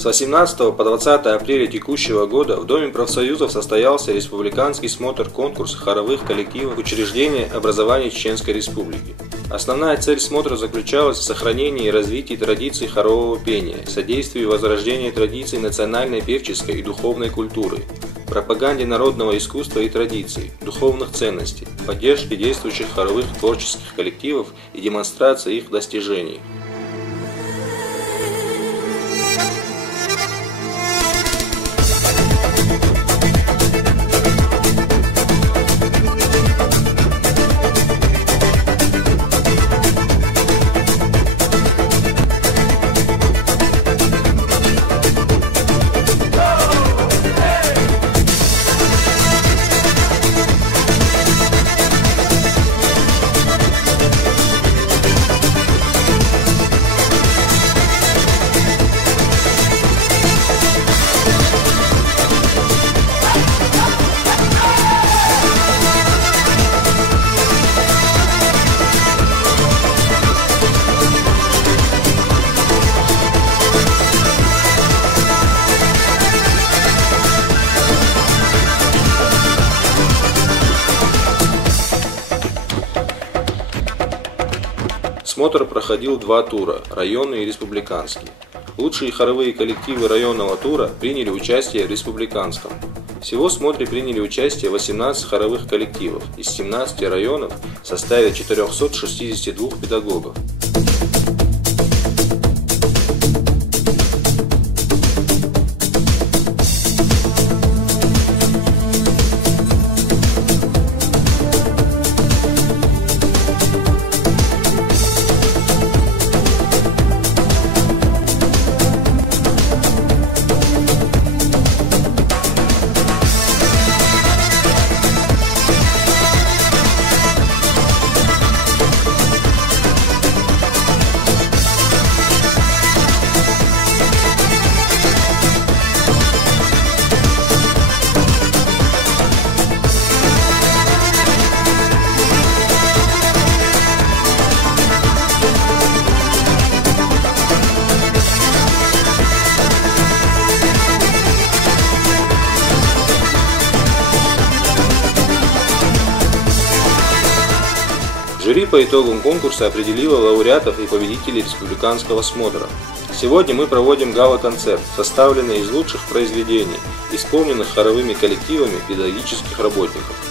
С 18 по 20 апреля текущего года в Доме профсоюзов состоялся республиканский смотр конкурса хоровых коллективов учреждения образования Чеченской Республики. Основная цель смотра заключалась в сохранении и развитии традиций хорового пения, содействии возрождению традиций национальной певческой и духовной культуры, пропаганде народного искусства и традиций, духовных ценностей, поддержке действующих хоровых творческих коллективов и демонстрации их достижений. Смотр проходил два тура – районный и республиканский. Лучшие хоровые коллективы районного тура приняли участие в республиканском. Всего в смотре приняли участие 18 хоровых коллективов из 17 районов в составе 462 педагогов. Жюри по итогам конкурса определило лауреатов и победителей республиканского смотра. Сегодня мы проводим гала-концерт, составленный из лучших произведений, исполненных хоровыми коллективами педагогических работников.